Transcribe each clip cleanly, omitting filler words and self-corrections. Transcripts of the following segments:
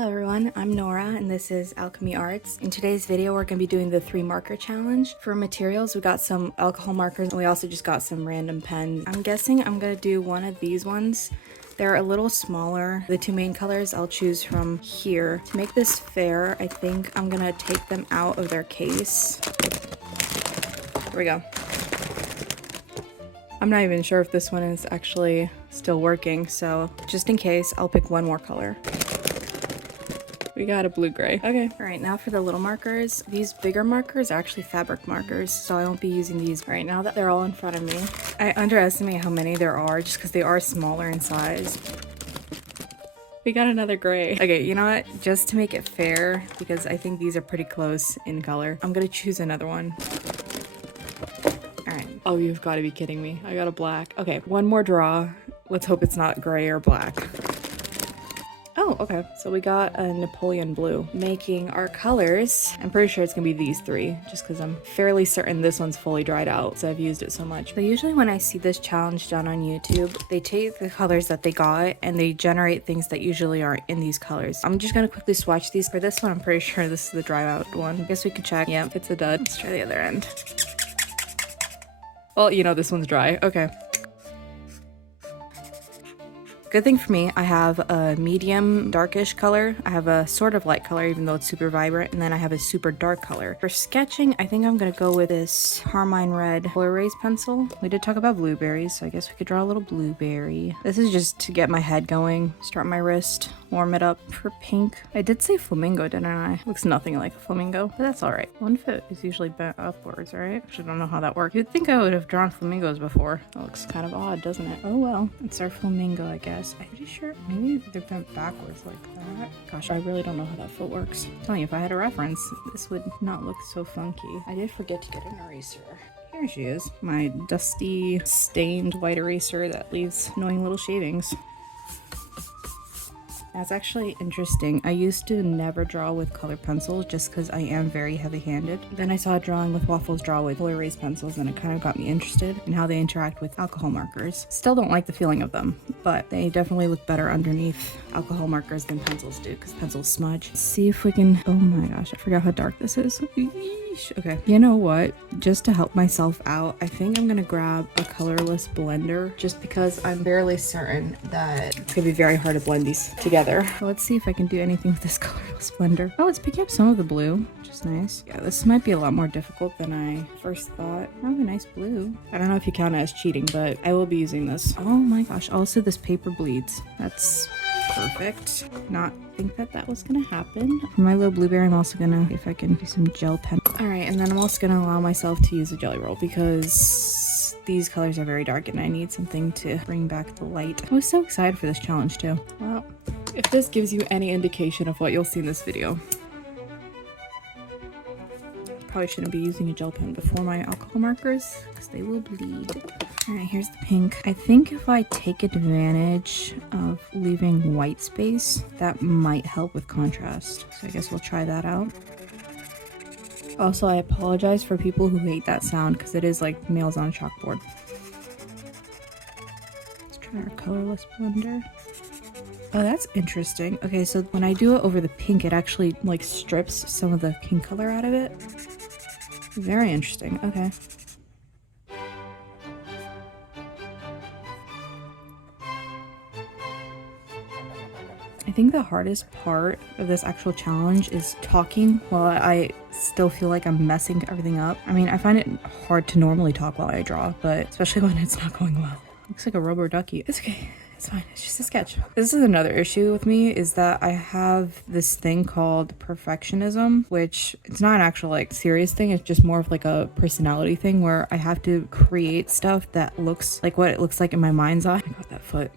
Hello everyone, I'm Nora and this is Owlchemy Arts. In today's video we're going to be doing the 3 marker challenge. For materials we got some alcohol markers and we also just got some random pens. I'm guessing I'm going to do one of these ones. They're a little smaller. The 2 main colors I'll choose from here. To make this fair, I think I'm going to take them out of their case. Here we go. I'm not even sure if this one is actually still working, so just in case, I'll pick one more color. We got a blue-gray. Okay. All right, now for the little markers. These bigger markers are actually fabric markers, so I won't be using these. All right, now that they're all in front of me, I underestimate how many there are just because they are smaller in size. We got another gray. Okay, you know what? Just to make it fair, because I think these are pretty close in color, I'm gonna choose another one. Oh, you've got to be kidding me. I got a black. Okay, one more draw. Let's hope it's not gray or black. Oh, okay. So we got a Napoleon blue. Making our colors. I'm pretty sure it's going to be these 3, just because I'm fairly certain this one's fully dried out, so I've used it so much. But usually when I see this challenge done on YouTube, they take the colors that they got and they generate things that usually aren't in these colors. I'm just going to quickly swatch these. For this one, I'm pretty sure this is the dry out one. I guess we could check. Yep, it's a dud. Let's try the other end. Well, you know, this one's dry. Okay. Good thing for me, I have a medium darkish color. I have a sort of light color, even though it's super vibrant. And then I have a super dark color. For sketching, I think I'm going to go with this Carmine Red Polar Erase pencil. We did talk about blueberries, so I guess we could draw a little blueberry. This is just to get my head going, start my wrist, warm it up. For pink, I did say flamingo, didn't I? Looks nothing like a flamingo, but that's all right. One foot is usually bent upwards, right? Actually, don't know how that works. You'd think I would have drawn flamingos before. That looks kind of odd, doesn't it? Oh well, it's our flamingo, I guess. I'm pretty sure maybe they're bent backwards like that. Gosh, I really don't know how that foot works. I'm telling you, if I had a reference, this would not look so funky. I did forget to get an eraser. Here she is, my dusty, stained white eraser that leaves annoying little shavings. That's actually interesting. I used to never draw with colored pencils just because I am very heavy-handed. Then I saw a drawing with Waffles draw with Polar Erase pencils and it kind of got me interested in how they interact with alcohol markers. Still don't like the feeling of them, but they definitely look better underneath alcohol markers than pencils do because pencils smudge. Let's see if we can... Oh my gosh, I forgot how dark this is. Okay, you know what? Just to help myself out, I think I'm gonna grab a colorless blender just because I'm fairly certain that it's gonna be very hard to blend these together. So let's see if I can do anything with this colorless blender. Oh, it's picking up some of the blue, which is nice. Yeah, this might be a lot more difficult than I first thought. Oh, a nice blue. I don't know if you count it as cheating, but I will be using this. Oh my gosh, also this paper bleeds. That's perfect. Not think that was gonna happen. For my little blueberry, I'm also gonna see if I can do some gel pen. All right, and then I'm also gonna allow myself to use a jelly roll because these colors are very dark and I need something to bring back the light. I was so excited for this challenge too. Well, if this gives you any indication of what you'll see in this video, probably shouldn't be using a gel pen before my alcohol markers because they will bleed. All right, here's the pink. I think if I take advantage of leaving white space, that might help with contrast. So I guess we'll try that out. Also, I apologize for people who hate that sound because it is like nails on a chalkboard. Let's try our colorless blender. Oh, that's interesting. Okay, so when I do it over the pink, it actually like strips some of the pink color out of it. Very interesting. Okay. I think the hardest part of this actual challenge is talking while I still feel like I'm messing everything up. I mean, I find it hard to normally talk while I draw, but especially when it's not going well. Looks like a rubber ducky. It's okay. It's fine. It's just a sketch. This is another issue with me is that I have this thing called perfectionism, which it's not an actual like serious thing. It's just more of like a personality thing where I have to create stuff that looks like what it looks like in my mind's eye. I got that foot.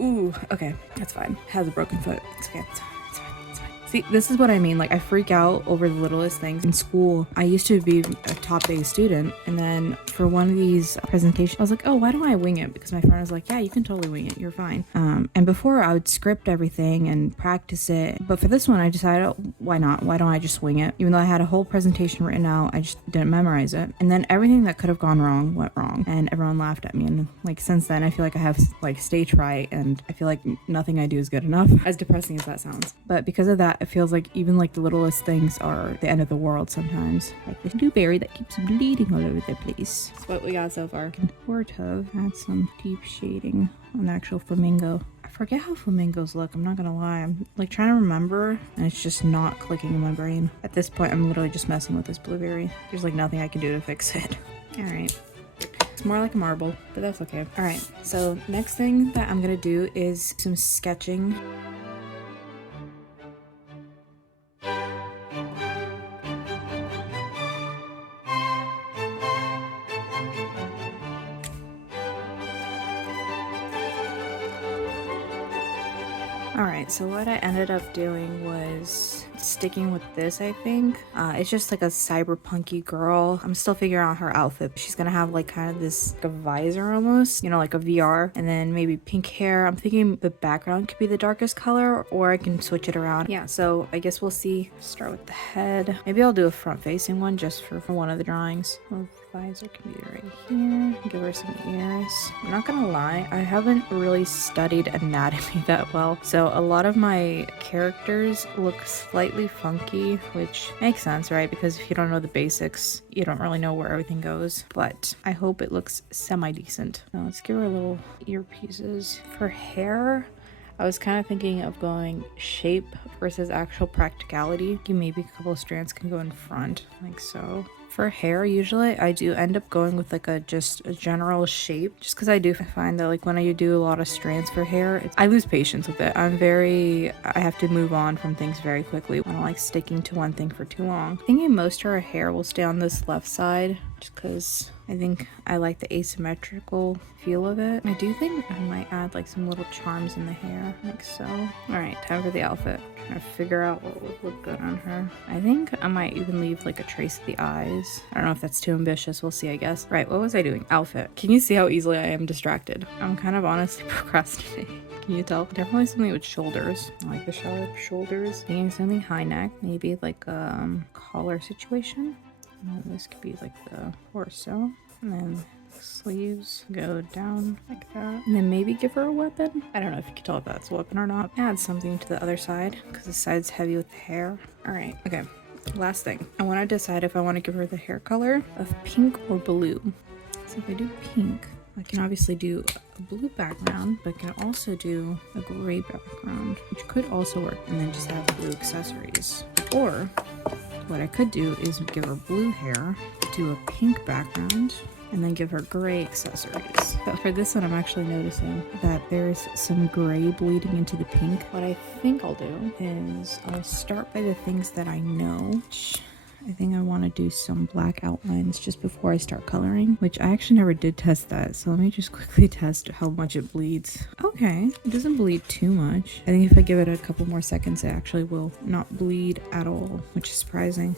Ooh, okay. That's fine. Has a broken foot. It's okay. It's fine. It's fine. It's fine. It's See, this is what I mean. Like, I freak out over the littlest things. In school, I used to be a top A student, and then for one of these presentations, I was like, oh, why don't I wing it? Because my friend was like, yeah, you can totally wing it. You're fine. And before, I would script everything and practice it. But for this one, I decided, oh, why not? Why don't I just wing it? Even though I had a whole presentation written out, I just didn't memorize it. And then everything that could have gone wrong went wrong. And everyone laughed at me. And like since then, I feel like I have like stage fright, and I feel like nothing I do is good enough, as depressing as that sounds. But because of that, it feels like even like the littlest things are the end of the world sometimes. Like the blueberry that keeps bleeding all over the place. That's what we got so far. I can sort of add some deep shading on the actual flamingo. I forget how flamingos look, I'm not gonna lie. I'm like trying to remember, and it's just not clicking in my brain. At this point, I'm literally just messing with this blueberry. There's like nothing I can do to fix it. Alright. It's more like a marble, but that's okay. Alright, so next thing that I'm gonna do is some sketching. Alright, so what I ended up doing was sticking with this, I think. It's just like a cyberpunky girl. I'm still figuring out her outfit. She's gonna have like kind of this like a visor almost, you know, like a VR, and then maybe pink hair. I'm thinking the background could be the darkest color, or I can switch it around. Yeah, so I guess we'll see. Start with the head. Maybe I'll do a front-facing one just for one of the drawings. Well, visor can be right here. Give her some ears. I'm not gonna lie, I haven't really studied anatomy that well, so a lot of my characters look slightly funky, which makes sense, right? Because if you don't know the basics, you don't really know where everything goes. But I hope it looks semi-decent. Now let's give her little earpieces. For hair, I was kind of thinking of going shape versus actual practicality. Maybe a couple of strands can go in front, like so. For hair, usually I do end up going with like just a general shape, just because I do find that like when I do a lot of strands for hair, I lose patience with it. I have to move on from things very quickly. I don't like sticking to one thing for too long. Thinking most of her hair will stay on this left side, just because I think I like the asymmetrical feel of it. I do think I might add like some little charms in the hair, like so. Alright, time for the outfit. Trying to figure out what would look good on her. I think I might even leave like a trace of the eyes. I don't know if that's too ambitious, we'll see I guess. Right, what was I doing? Outfit. Can you see how easily I am distracted? I'm kind of honestly procrastinating. Can you tell? Definitely something with shoulders. I like the sharp shoulders. Thinking something high neck, maybe like a collar situation. This could be like the torso, and then sleeves go down like that, and then maybe give her a weapon. I don't know if you can tell if that's a weapon or not. Add something to the other side because the side's heavy with the hair. All right, okay, last thing, I want to decide if I want to give her the hair color of pink or blue. So if I do pink, I can obviously do a blue background, but I can also do a gray background, which could also work, and then just have blue accessories. Or what I could do is give her blue hair, do a pink background, and then give her gray accessories. But for this one, I'm actually noticing that there's some gray bleeding into the pink. What I think I'll do is I'll start by the things that I know. I think I want to do some black outlines just before I start coloring, which I actually never did test that. So let me just quickly test how much it bleeds. Okay, it doesn't bleed too much. I think if I give it a couple more seconds, it actually will not bleed at all, which is surprising.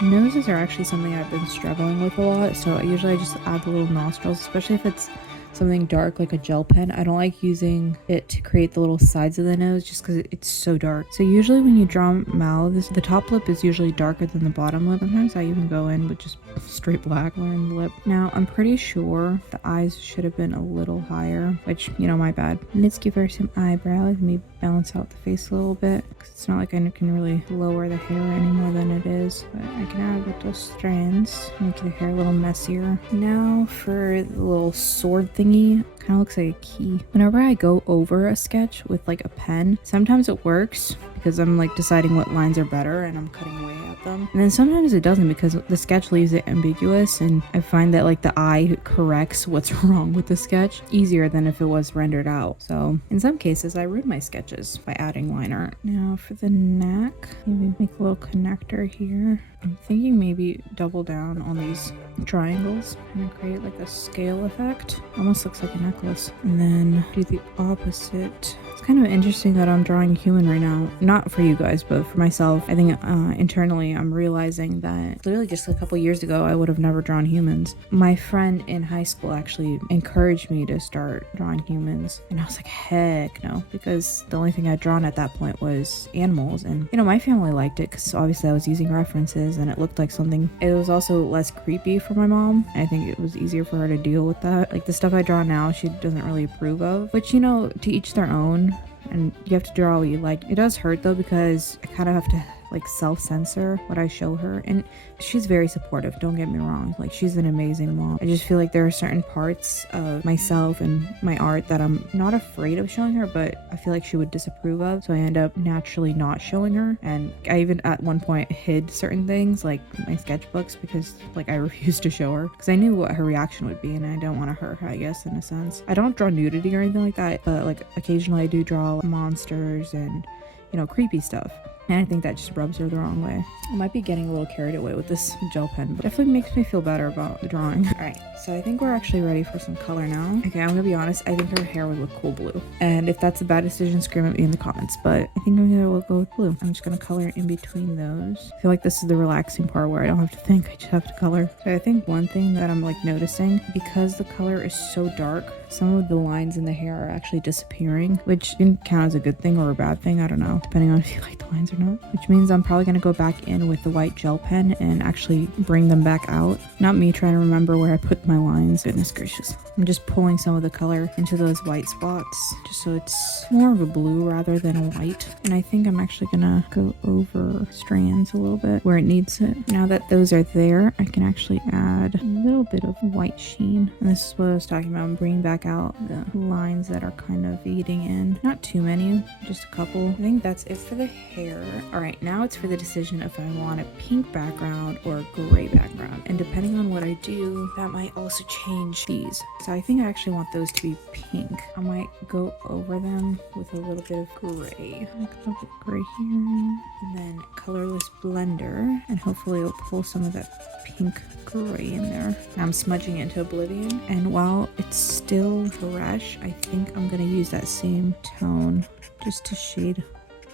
Noses are actually something I've been struggling with a lot, so usually I just add the little nostrils, especially if it's something dark like a gel pen. I don't like using it to create the little sides of the nose just because it's so dark. So usually when you draw mouths, the top lip is usually darker than the bottom lip. Sometimes I even go in with just straight black on the lip. Now I'm pretty sure the eyes should have been a little higher, which, you know, my bad. Let's give her some eyebrows, maybe balance out the face a little bit, because it's not like I can really lower the hair any more than it is. But I can add little strands, make the hair a little messier. Now for the little sword thingy, kind of looks like a key. Whenever I go over a sketch with like a pen, sometimes it works because I'm like deciding what lines are better and I'm cutting away at them. And then sometimes it doesn't because the sketch leaves it ambiguous, and I find that like the eye corrects what's wrong with the sketch easier than if it was rendered out. So in some cases I ruin my sketches by adding line art. Now for the neck, maybe make a little connector here. I'm thinking maybe double down on these triangles and create like a scale effect. Almost looks like a necklace. necklace. And then do the opposite. It's kind of interesting that I'm drawing a human right now. Not for you guys, but for myself. I think internally I'm realizing that literally just a couple years ago I would have never drawn humans. My friend in high school actually encouraged me to start drawing humans, and I was like, heck no, because the only thing I'd drawn at that point was animals. And you know, my family liked it because obviously I was using references and it looked like something. It was also less creepy for my mom. I think it was easier for her to deal with that. Like the stuff I draw now she doesn't really approve of, which, you know, to each their own, and you have to draw what you like. It does hurt though, because I kind of have to like self-censor what I show her, and she's very supportive, don't get me wrong. Like, she's an amazing mom. I just feel like there are certain parts of myself and my art that I'm not afraid of showing her, but I feel like she would disapprove of, so I end up naturally not showing her. And I even at one point hid certain things like my sketchbooks because like I refused to show her because I knew what her reaction would be, and I don't want to hurt her, I guess, in a sense. I don't draw nudity or anything like that, but like occasionally I do draw monsters and, you know, creepy stuff. And I think that just rubs her the wrong way. I might be getting a little carried away with this gel pen, but definitely makes me feel better about the drawing. Alright, so I think we're actually ready for some color now. Okay, I'm gonna be honest, I think her hair would look cool blue. And if that's a bad decision, scream at me in the comments, but I think I'm gonna go with blue. I'm just gonna color in between those. I feel like this is the relaxing part where I don't have to think, I just have to color. So I think one thing that I'm like noticing, because the color is so dark, some of the lines in the hair are actually disappearing, which can count as a good thing or a bad thing, I don't know, depending on if you like the lines or not. Which means I'm probably gonna go back in with the white gel pen and actually bring them back out. Not me trying to remember where I put my lines, goodness gracious. I'm just pulling some of the color into those white spots, just so it's more of a blue rather than a white. And I think I'm actually gonna go over strands a little bit where it needs it. Now that those are there, I can actually add a little bit of white sheen. And this is what I was talking about. I'm bringing back out the lines that are kind of fading in. Not too many, just a couple. I think that's it for the hair. Alright, now it's for the decision if I want a pink background or a gray background. And depending on what I do, that might also change these. So I think I actually want those to be pink. I might go over them with a little bit of gray. Like a little bit of gray here. And then colorless blender. And hopefully it'll pull some of that pink gray in there. Now I'm smudging it into oblivion, and while it's still fresh, I think I'm gonna use that same tone just to shade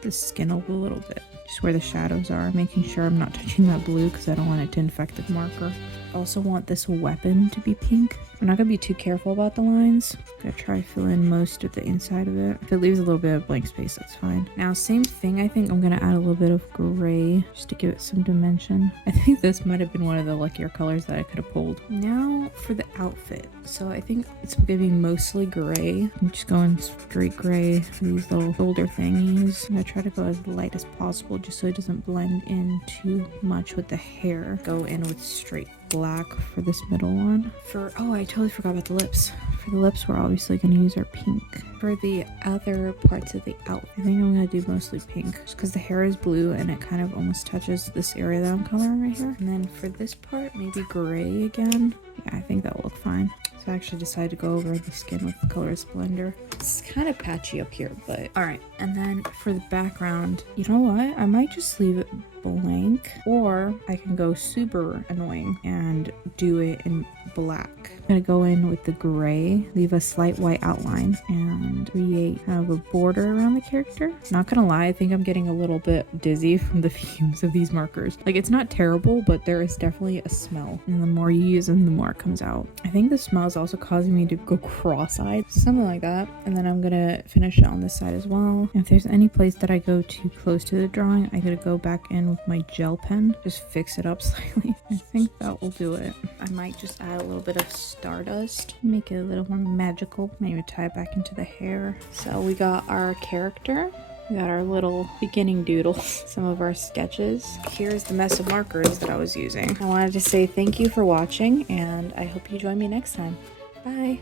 the skin a little bit, just where the shadows are, making sure I'm not touching that blue because I don't want it to infect the marker. I also want this weapon to be pink. I'm not gonna be too careful about the lines. I'm gonna try to fill in most of the inside of it. If it leaves a little bit of blank space, that's fine. Now, same thing, I think I'm gonna add a little bit of gray just to give it some dimension. I think this might have been one of the luckier colors that I could have pulled. Now for the outfit. So I think it's gonna be mostly gray. I'm just going straight gray for these little shoulder thingies. I'm gonna try to go as light as possible just so it doesn't blend in too much with the hair. Go in with straight black for this middle one. Oh, I totally forgot about the lips. For the lips, we're obviously going to use our pink. For the other parts of the outfit, I think I'm going to do mostly pink, just because the hair is blue and it kind of almost touches this area that I'm coloring right here. And then for this part, maybe gray again. Yeah, I think that will look fine. So I actually decided to go over the skin with the colorless blender. It's kind of patchy up here, but alright. And then for the background, you know what? I might just leave it blank, or I can go super annoying and do it in black. I'm gonna go in with the gray, leave a slight white outline, and create kind of a border around the character. Not gonna lie, I think I'm getting a little bit dizzy from the fumes of these markers. Like, it's not terrible, but there is definitely a smell, and the more you use them, the more it comes out. I think the smell is also causing me to go cross-eyed, something like that. And then I'm gonna finish it on this side as well. And if there's any place that I go too close to the drawing, I'm gonna go back in with my gel pen, just fix it up slightly. I think that will do it. I might just add a little bit of stardust, make it a little more magical, maybe tie it back into the hair. So we got our character. We got our little beginning doodle, some of our sketches. Here's the mess of markers that I was using. I wanted to say thank you for watching, and I hope you join me next time. Bye!